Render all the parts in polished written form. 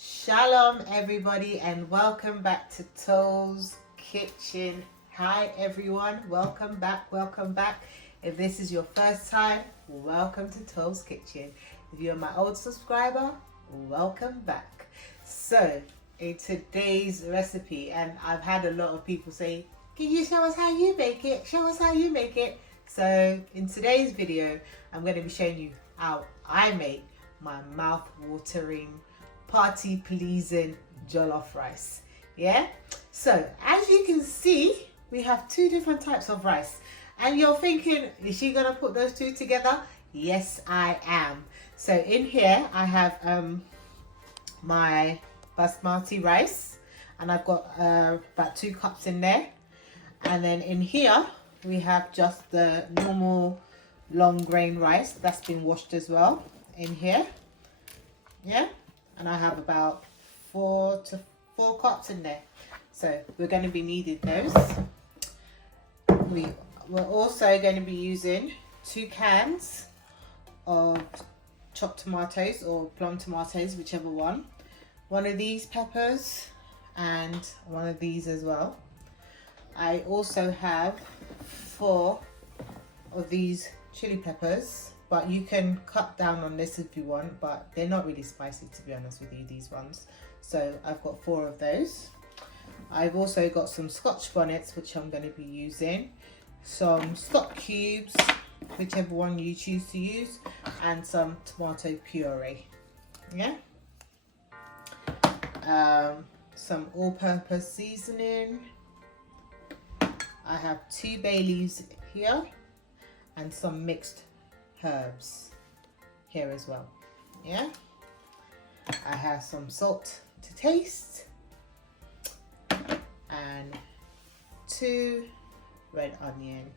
Shalom everybody and welcome back to Toes Kitchen. Hi everyone, welcome back. If this is your first time, welcome to Toes Kitchen. If you're my old subscriber, welcome back. So in today's recipe, and I've had a lot of people say, can you show us how you make it? Show us how you make it. So in today's video, I'm going to be showing you how I make my mouth-watering, party-pleasing jollof rice. Yeah? So as you can see, we have two different types of rice. And you're thinking, is she going to put those two together? Yes, I am. So in here, I have my basmati rice. And I've got about 2 cups in there. And then in here, we have just the normal long grain rice that's been washed as well in here. Yeah, and I have about 4 cups in there. So we're going to be needing those. We're also going to be using 2 cans of chopped tomatoes or plum tomatoes, whichever one. One of these peppers and one of these as well. I also have 4 of these chili peppers, but you can cut down on this if you want, but they're not really spicy, to be honest with you, these ones. So I've got 4 of those. I've also got some scotch bonnets, which I'm going to be using, some stock cubes, whichever one you choose to use, and some tomato puree. Yeah, some all-purpose seasoning. I have 2 bay leaves here and some mixed herbs here as well. Yeah, I have some salt to taste and 2 red onion.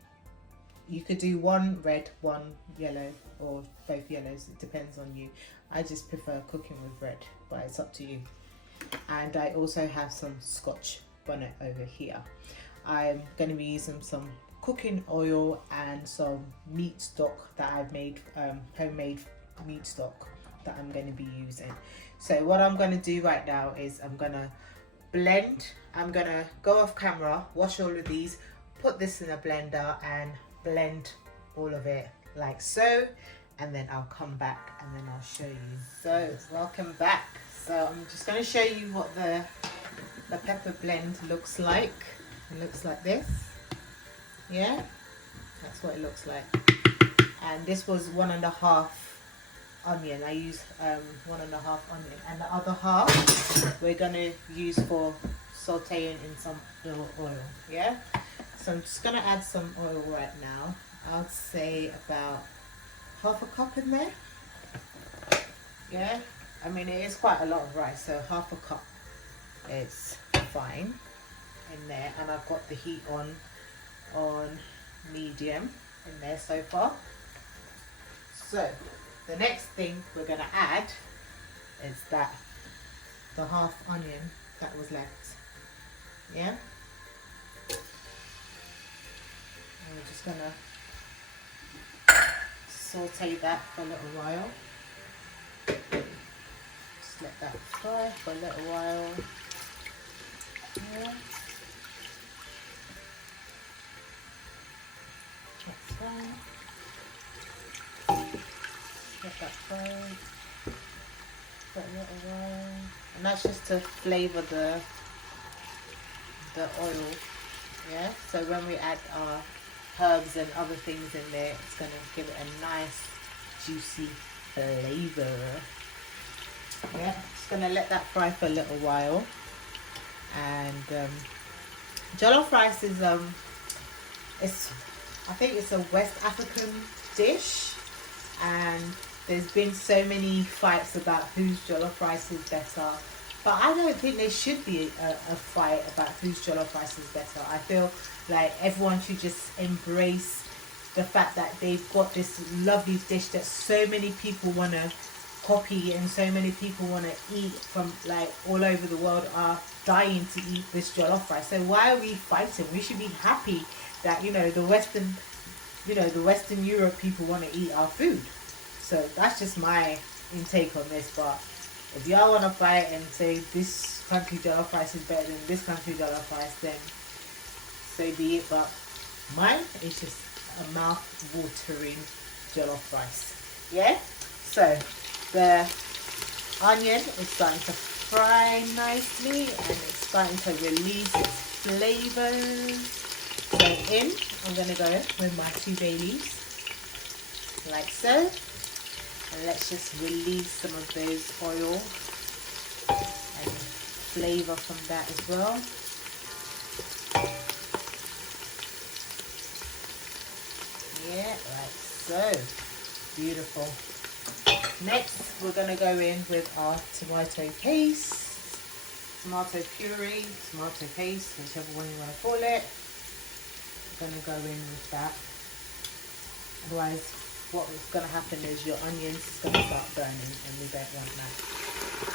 You could do 1 red, 1 yellow, or both yellows, it depends on you. I just prefer cooking with red, but it's up to you. And I also have some scotch bonnet over here. I'm going to be using some cooking oil and some meat stock that I've made, homemade meat stock that I'm going to be using. So what I'm going to do right now is I'm going to blend. I'm going to go off camera, wash all of these, put this in a blender and blend all of it like so, and then I'll come back and then I'll show you. So welcome back. So I'm just going to show you what the pepper blend looks like. It looks like this. Yeah, that's what it looks like. And this was 1.5 onion. I used 1.5 onion, and the other half we're gonna use for sauteing in some little oil. Yeah, so I'm just gonna add some oil right now. I'd say about 1/2 cup in there. Yeah, I mean it is quite a lot of rice, so 1/2 cup is fine in there. And I've got the heat on medium in there so far. So the next thing we're going to add is the 1/2 onion that was left. Yeah, and we're just going to saute that for a little while. Just let that fry for a little while. Yeah, that's fine. Let that fry for a little while, and that's just to flavour the oil. Yeah, so when we add our herbs and other things in there, it's going to give it a nice juicy flavour. Yeah, just going to let that fry for a little while. And jollof rice is I think it's a West African dish, and there's been so many fights about whose jollof rice is better, but I don't think there should be a fight about whose jollof rice is better. I feel like everyone should just embrace the fact that they've got this lovely dish that so many people want to copy and so many people want to eat from, like, all over the world are dying to eat this jollof rice. So why are we fighting? We should be happy that, you know, the Western Europe people want to eat our food. So that's just my intake on this, but If y'all want to fry it and say this country jollof rice is better than this country jollof rice, then so be it. But mine is just a mouth-watering jollof rice. Yeah? So the onion is starting to fry nicely and it's starting to release its flavors. So I'm going to go with my 2 bay leaves, like so. And let's just release some of those oil and flavor from that as well. Yeah, like so. Beautiful. Next, we're going to go in with our tomato paste, tomato puree, tomato paste, whichever one you want to call it. We're going to go in with that. Otherwise, what's going to happen is your onions is going to start burning, and we don't want that.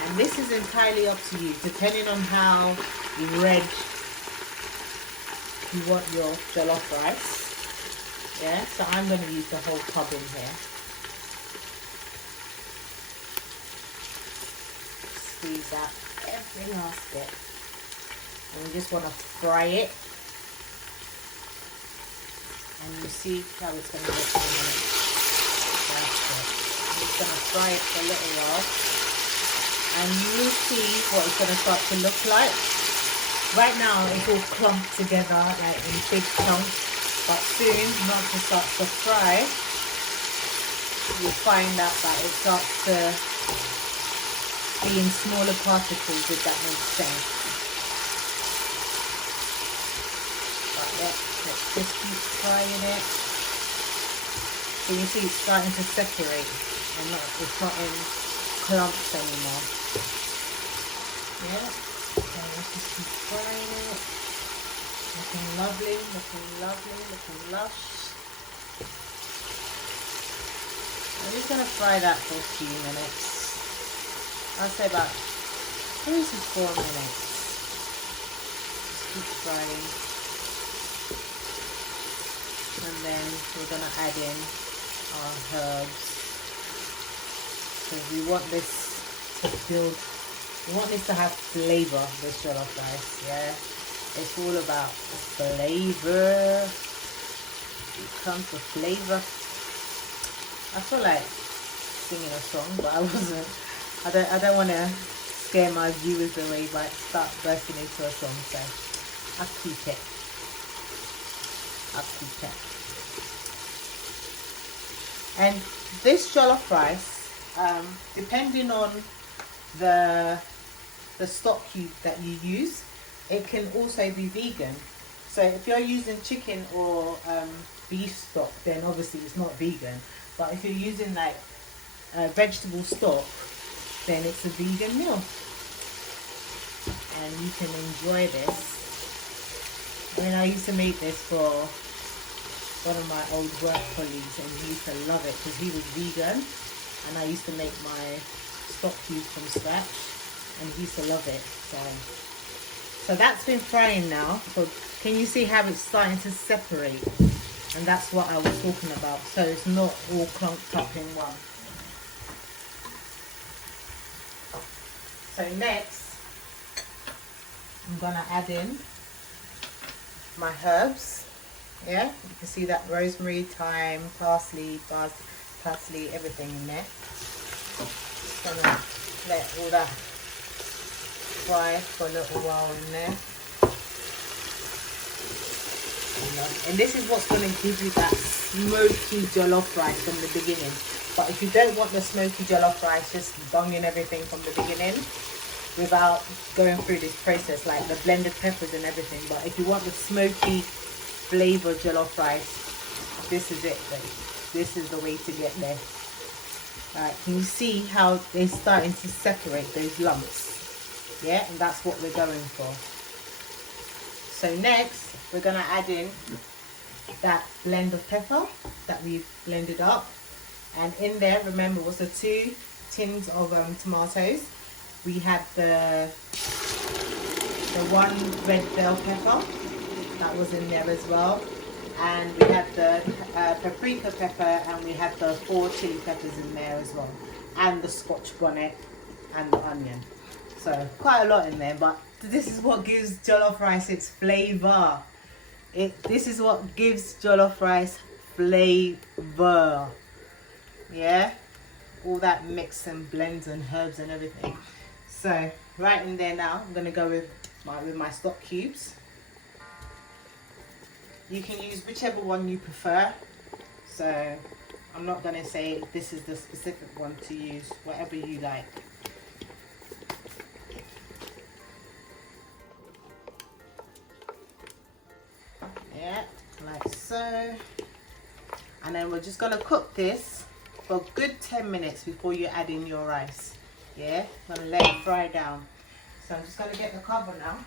And this is entirely up to you, depending on how red you want your jollof rice. Yeah, so I'm going to use the whole tub in here. Squeeze out every last bit. And we just want to fry it. And you see how it's going to look in a minute. That's it. I'm just going to fry it for a little while. And you will see what it's going to start to look like. Right now it's all clumped together like in big chunks. But soon, once it starts to fry, you'll find out that it starts to be in smaller particles, if that makes sense. But yeah, let's just keep frying it. So you see it's starting to separate, and it's not in clumps anymore. Yeah, so let's just keep frying it. Looking lovely, looking lovely, looking lush. I'm just going to fry that for a few minutes. I'll say about 3 to 4 minutes. Just keep frying. And then we're going to add in our herbs. So we want this to build, we want this to have flavour, this jollof rice, yeah? It's all about flavor. It comes with flavor. I feel like singing a song, but I wasn't. I don't want to scare my viewers away by start bursting into a song. So I'll keep it. I'll keep it. And this jollof rice, depending on the stock cube that you use, it can also be vegan. So if you're using chicken or beef stock, then obviously it's not vegan. But if you're using like vegetable stock, then it's a vegan meal. And you can enjoy this. I mean, I used to make this for one of my old work colleagues, and he used to love it because he was vegan. And I used to make my stock cubes from scratch, and he used to love it. So that's been frying now. So can you see how it's starting to separate? And that's what I was talking about. So it's not all clumped up in one. So next, I'm gonna add in my herbs. Yeah, you can see that rosemary, thyme, parsley, everything in there. Just gonna let all that fry for a little while in there. And this is what's going to give you that smoky jollof rice from the beginning. But if you don't want the smoky jollof rice, just bung in everything from the beginning without going through this process, like the blended peppers and everything. But if you want the smoky flavor jollof rice, this is it. This is the way to get there. Alright, can you see how they're starting to separate those lumps? Yeah, and that's what we're going for. So next, we're going to add in that blend of pepper that we've blended up. And in there, remember, was the 2 tins of tomatoes. We had the 1 red bell pepper that was in there as well. And we had the paprika pepper, and we had the 4 chili peppers in there as well. And the Scotch bonnet and the onion. So quite a lot in there, but this is what gives jollof rice its flavour. This is what gives jollof rice flavour. Yeah, all that mix and blends and herbs and everything. So right in there now, I'm gonna go with my stock cubes. You can use whichever one you prefer. So I'm not gonna say this is the specific one to use, whatever you like. Yeah, like so. And then we're just gonna cook this for a good 10 minutes before you add in your rice. Yeah, I'm gonna let it fry down. So I'm just gonna get the cover now.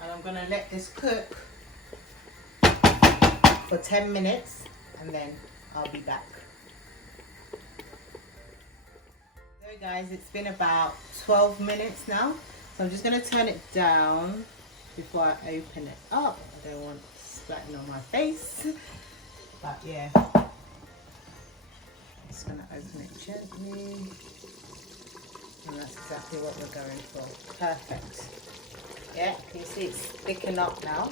And I'm gonna let this cook for 10 minutes and then I'll be back. So guys, it's been about 12 minutes now. So I'm just gonna turn it down before I open it up. I don't want it splatting on my face. But yeah, just gonna open it gently. And that's exactly what we're going for. Perfect. Yeah, you see it's thickened up now.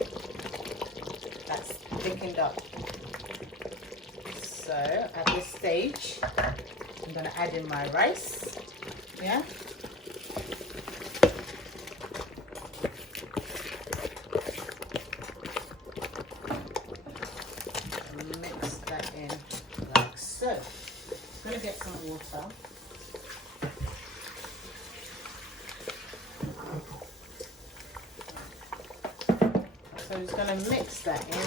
That's thickened up. So at this stage, I'm gonna add in my rice. Yeah. And mix that in like so. I'm gonna get some water. So I'm just going to mix that in.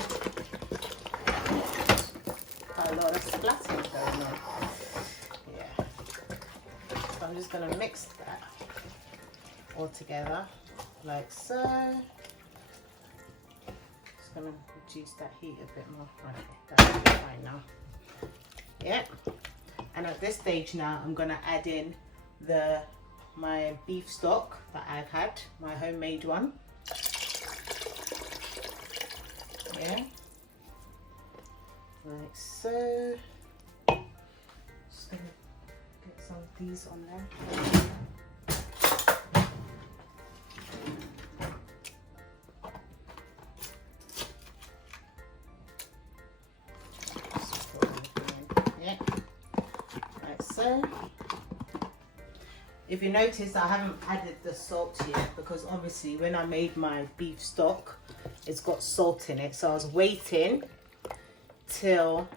Quite a lot of splatting going on. Yeah. So I'm just going to mix that all together like so. Just going to reduce that heat a bit more. Right, that's fine now. Yeah. And at this stage now, I'm going to add in my beef stock that I've had, my homemade one. Yeah, like so. Just gonna get some of these on there. Yeah, like so. If you notice, I haven't added the salt yet because obviously when I made my beef stock, it's got salt in it. So I was waiting till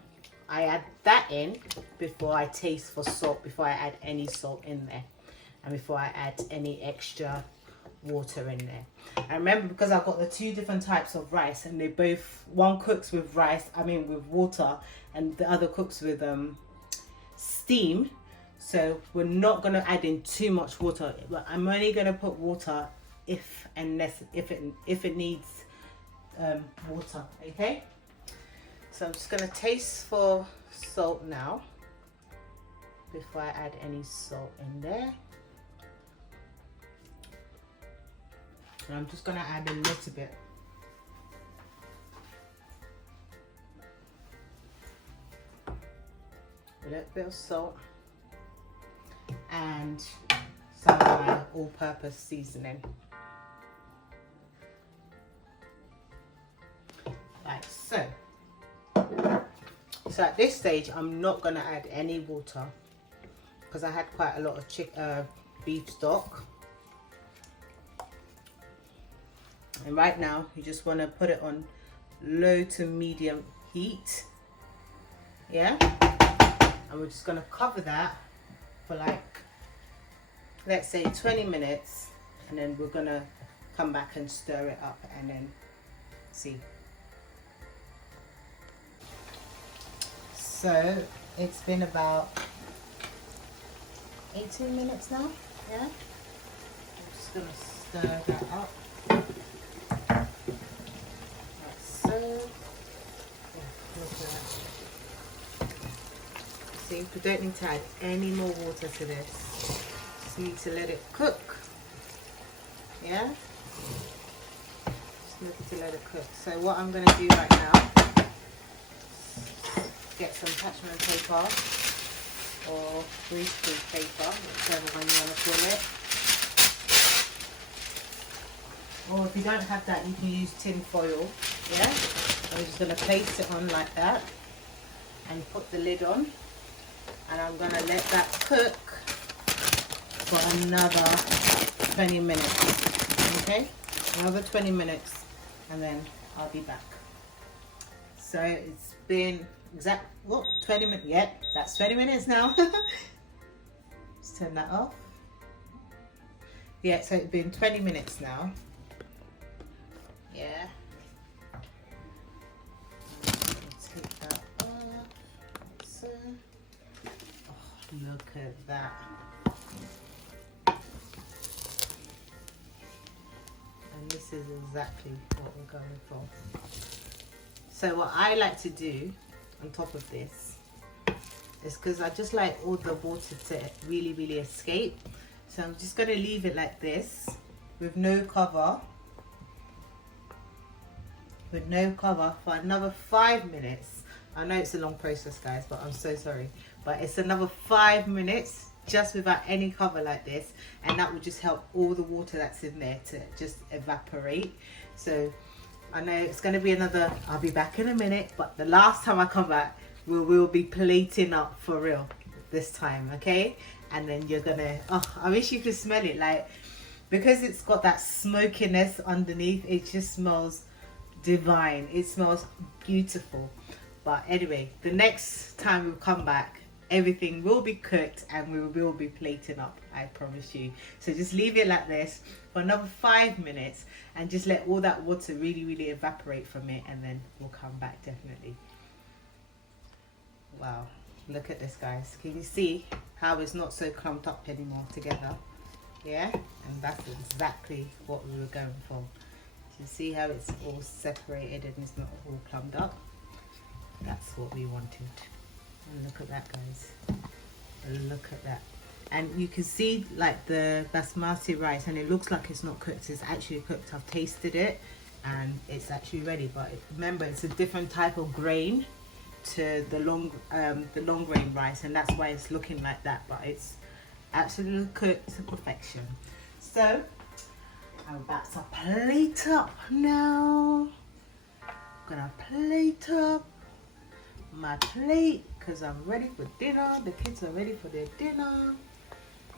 I add that in before I taste for salt, before I add any salt in there and before I add any extra water in there. I remember because I've got the two different types of rice and they both, one cooks with with water and the other cooks with steam. So we're not going to add in too much water, but I'm only going to put water if it needs water. Okay, so I'm just going to taste for salt now before I add any salt in there. And I'm just going to add a little bit. A little bit of salt and some of my all-purpose seasoning. Like so. So at this stage, I'm not going to add any water because I had quite a lot of beef stock. And right now, you just want to put it on low to medium heat. Yeah? And we're just going to cover that for like, let's say 20 minutes. And then we're going to come back and stir it up and then see. So it's been about 18 minutes now. Yeah? I'm just going to stir that up. Like so. Yeah, look at that. See, we don't need to add any more water to this. Just need to let it cook. Yeah? Just need to let it cook. So what I'm going to do right now, get some parchment paper or greaseproof paper, whichever one you want to call it. Or if you don't have that, you can use tin foil. Yeah, I'm just going to place it on like that and put the lid on, and I'm going to let that cook for another 20 minutes. Okay, another 20 minutes, and then I'll be back. So it's been 20 minutes. Yeah, that's 20 minutes now. Let's turn that off. Yeah, so it's been 20 minutes now. Yeah. Take that off. So, oh, look at that. And this is exactly what we're going for. So what I like to do on top of this is, because I just like all the water to really escape, so I'm just going to leave it like this with no cover. For another 5 minutes. I know it's a long process, guys, but I'm so sorry, but it's another 5 minutes just without any cover like this, and that will just help all the water that's in there to just evaporate. So I know it's going to be another, I'll be back in a minute, but the last time I come back, we'll be plating up for real this time, okay? And then you're gonna, oh, I wish you could smell it, like, because it's got that smokiness underneath, it just smells divine. It smells beautiful. But anyway, the next time we come back, everything will be cooked and we will be plating up, I promise you. So just leave it like this for another 5 minutes and just let all that water really evaporate from it, and then we'll come back definitely. Wow, look at this, guys. Can you see how it's not so clumped up anymore together? Yeah, and that's exactly what we were going for. You see how it's all separated and it's not all clumped up? That's what we wanted. And look at that, guys. Look at that. And you can see like the basmati rice, and it looks like it's not cooked. It's actually cooked. I've tasted it and it's actually ready. But remember, it's a different type of grain to the long grain rice, and that's why it's looking like that. But it's absolutely cooked to perfection. So I'm about to plate up now. I'm gonna plate up my plate because I'm ready for dinner. The kids are ready for their dinner.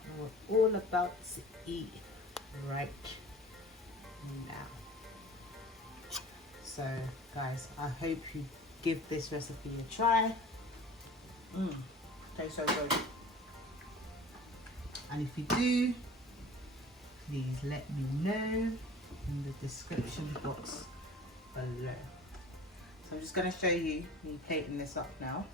And we're all about to eat right now. So guys, I hope you give this recipe a try. Tastes so good. And if you do, please let me know in the description box below. So I'm just going to show you me plating this up now.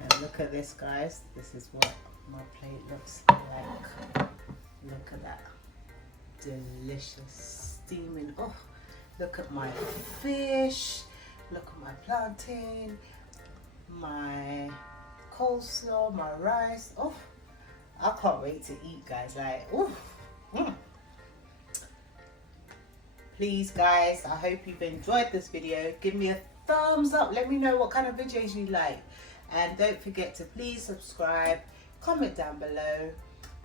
And look at this, guys. This is what my plate looks like. Look at that. Delicious, steaming. Oh, look at my fish. Look at my plantain, my coleslaw, my rice. Oh, I can't wait to eat, guys. Like, oh. Please, guys, I hope you've enjoyed this video. Give me a thumbs up. Let me know what kind of videos you like. And don't forget to please subscribe, comment down below.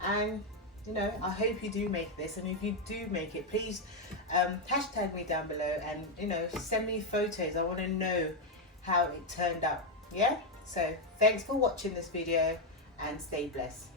And, you know, I hope you do make this. And if you do make it, please hashtag me down below and, you know, send me photos. I want to know how it turned out. Yeah? So thanks for watching this video and stay blessed.